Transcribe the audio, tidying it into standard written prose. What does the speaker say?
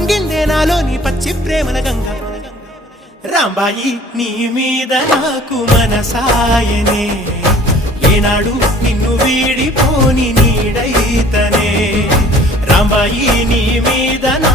పొంగిందే నాలోని పచ్చి ప్రేమల గంగ రాంబాయి నీ మీద నాకు మనసాయనే ఏనాడు నిన్ను వీడిపోని నీడైతనే రాంబాయి నీ మీద నా